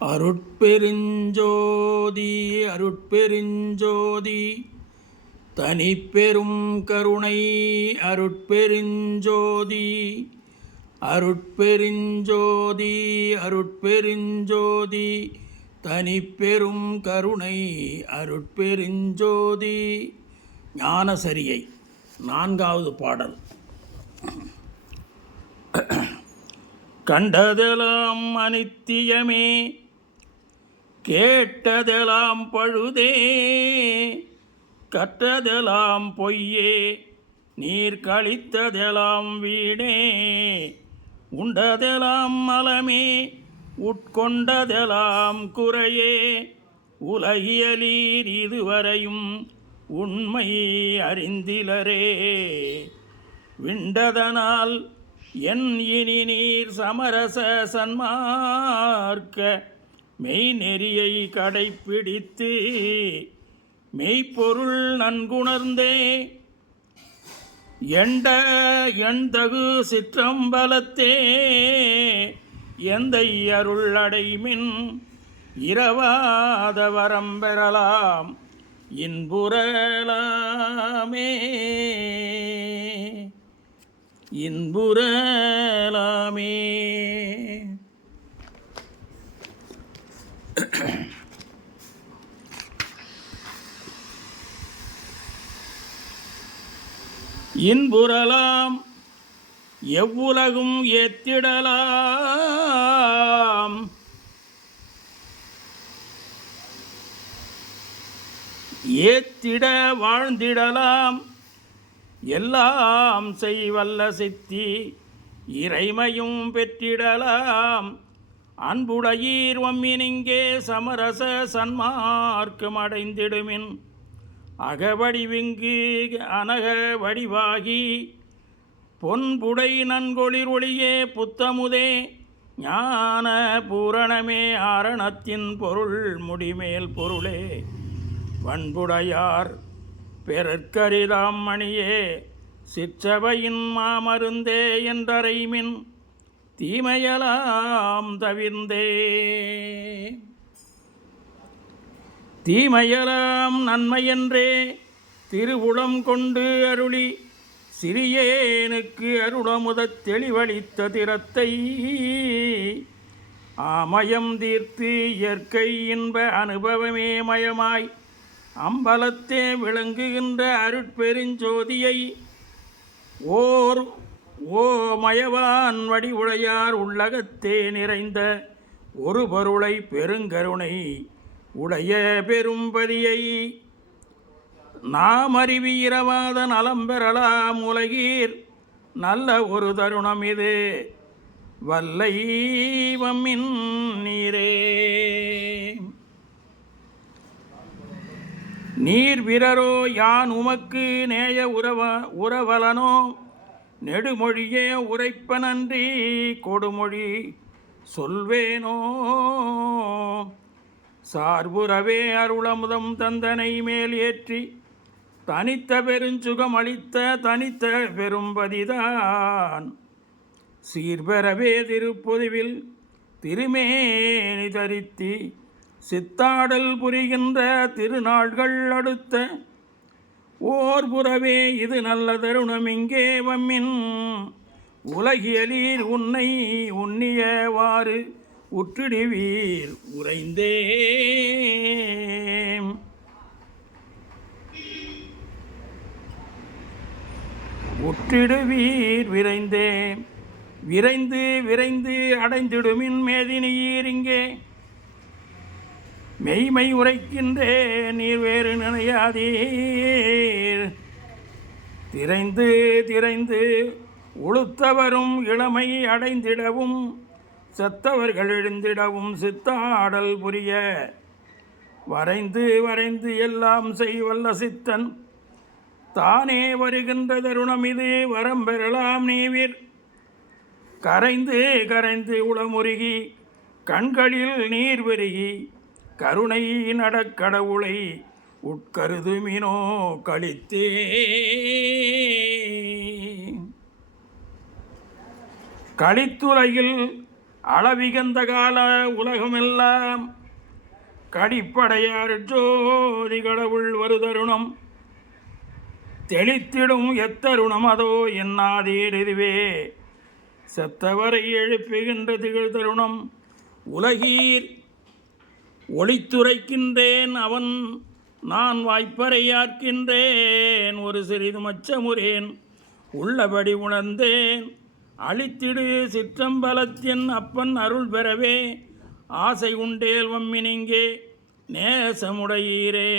அருட்பெருஞ்சோதி அருட்பெருஞ்சோதி. தனிப்பெரும் கருணை அருட்பெருஞ்சோதி. அருட்பெருஞ்சோதி அருட்பெருஞ்சோதி. தனிப்பெரும் கருணை அருட்பெருஞ்சோதி. ஞானசரியை நான்காவது பாடல். கண்டதெல்லாம் அனித்தியமே கேட்டதெல்லாம் பழுதே கற்றதெல்லாம் பொய்யே நீர் கழித்ததெல்லாம் வீடே உண்டதெல்லாம் மலமே உட்கொண்டதெல்லாம் குறையே உலகியலீர் இதுவரையும் உண்மை அறிந்திலரே. விண்டதனால் என் இனி நீர் சமரச சன்மார்க்க மெய்நெறியை கடைப்பிடித்து மெய்ப்பொருள் நன்குணர்ந்தே. எண்ட எண்தகு சிற்றம்பலத்தே. எந்தை அருள் அடைமின் இரவாத வரம் பெறலாம் இன்புறலாமே. இன்புறலாமே. இன்புறலாம் எவ்வுலகும் ஏத்திடலாம். ஏத்திட வாழ்ந்திடலாம் எல்லாம் செய்வல்ல சித்தி இறைமையும் பெற்றிடலாம். அன்புடையீர் வம்மினிங்கே சமரச சன்மார்க்கம் அடைந்திடுமின் அகவடிவிங்கு அனக வடிவாகி பொன்புடை நன்கொளிர் ஒளியே புத்தமுதே ஞான பூரணமே ஆரணத்தின் பொருள் முடிமேல் பொருளே. பண்புடையார் பெருக்கரிதாம் மணியே சிற்றவையின் மாமருந்தே என்றறைமின் தீமையலாம் தவிர்ந்தே. தீமையலாம் நன்மையென்றே திருவுளம் கொண்டு அருளி சிறியேனுக்கு அருளமுதத் தெளிவளித்த திறத்தை ஆமயம் தீர்த்து இயற்கை இன்ப அனுபவமே மயமாய் அம்பலத்தே விளங்குகின்ற அருட்பெருஞ்சோதியை ஓர் ஓ மயவான் வடிவுடையார் உள்ளகத்தே நிறைந்த ஒரு பொருளை பெருங்கருணை உடைய பெரும்பதியை நாம் அறிவீரவாத நலம் பெறலாம் உலகீர் நல்ல ஒரு தருணம் இது. வல்லை வம்மின் நீரே. நீர் விரரோ யான் உமக்கு நேய உறவ உறவலனோ? நெடுமொழியே உரைப்ப நன்றி. கொடுமொழி சொல்வேனோ? சார்புறவே அருளமுதம் தந்தனை மேல் ஏற்றி தனித்த பெருஞ்சுகம் அளித்த தனித்த பெரும்பதிதான். சீர்பெறவே திருப்பொதுவில் திருமேனி தரித்தி சித்தாடல் புரிகின்ற திருநாள்கள் அடுத்த ஓர் புறவே இது நல்ல தருணம் இங்கே வம்மின் உலகியலீர் உன்னை உன்னியவாறு உற்றிடுவீர் உறைந்தே உற்றிடுவீர் விரைந்தே விரைந்து விரைந்து அடைந்திடுமின் மேதினியீர் இங்கே மெய்மை உரைக்கின்றே நீர் வேறு நினையாதீர். திரைந்து திரைந்து உளுத்தவரும் இளமை அடைந்திடவும். செத்தவர்கள் எழுந்திடவும் சித்தாடல் புரிய. வரைந்து வரைந்து எல்லாம் செய்வல்ல சித்தன். தானே வருகின்ற தருணம் இது வரம் பெறலாம் நீவிர். கரைந்து கரைந்து உளமுருகி கண்களில் நீர் பெருகி கருணை நடக்கடவுளை உட்கருதுமினோ கழித்தே. களித்துறையில் அளவிகந்த கால உலகமெல்லாம் கடிப்படையார் ஜோதி கடவுள் வருதருணம். தெளித்திடும் எத்தருணம் அதோ என்னாதீர் இதுவே செத்தவரை எழுப்புகின்ற திகழ் தருணம் உலகீர் ஒளித்துரைக்கின்றேன் அவன். நான் வாய்ப்பறையாக்கின்றேன் ஒரு சிறிது மச்சமுறேன். உள்ளபடி உணர்ந்தேன். அழித்திடு சிற்றம்பலத்தின் அப்பன் அருள் பெறவே. ஆசை உண்டேல் வம்மினிங்கே நேசமுடையீரே.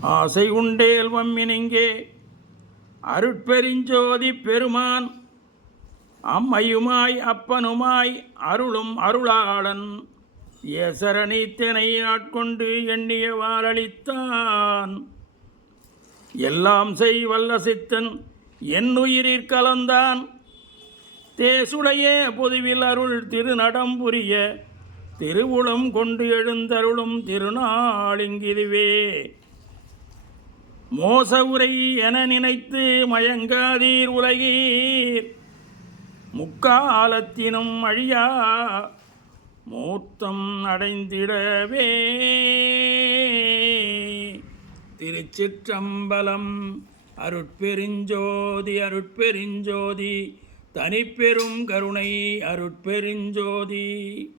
ஆசை உண்டேல் வம்மினிங்கே அருட்பெருஞ்சோதி பெருமான். அம்மையுமாய் அப்பனுமாய் அருளும் அருளாளன். ஏசரணித்தனை ஆட்கொண்டு எண்ணிய வாழளித்தான் எல்லாம் செய் வல்ல சித்தன் என்னுயிரிற் கலந்தான். தேசுடைய பொதுவில் அருள் திருநடம் புரிய திருவுளம் கொண்டு எழுந்தருளும் திருநாளிங்கிதுவே. மோச உரை என நினைத்து மயங்காதீர் உலகீர். முக்காலத்தினும் அழியா மூர்த்தம் அடைந்திடவே. திருச்சிற்றம்பலம். அருட்பெருஞ்சோதி அருட்பெருஞ்சோதி தனிப்பெரும் கருணை அருட்பெருஞ்சோதி.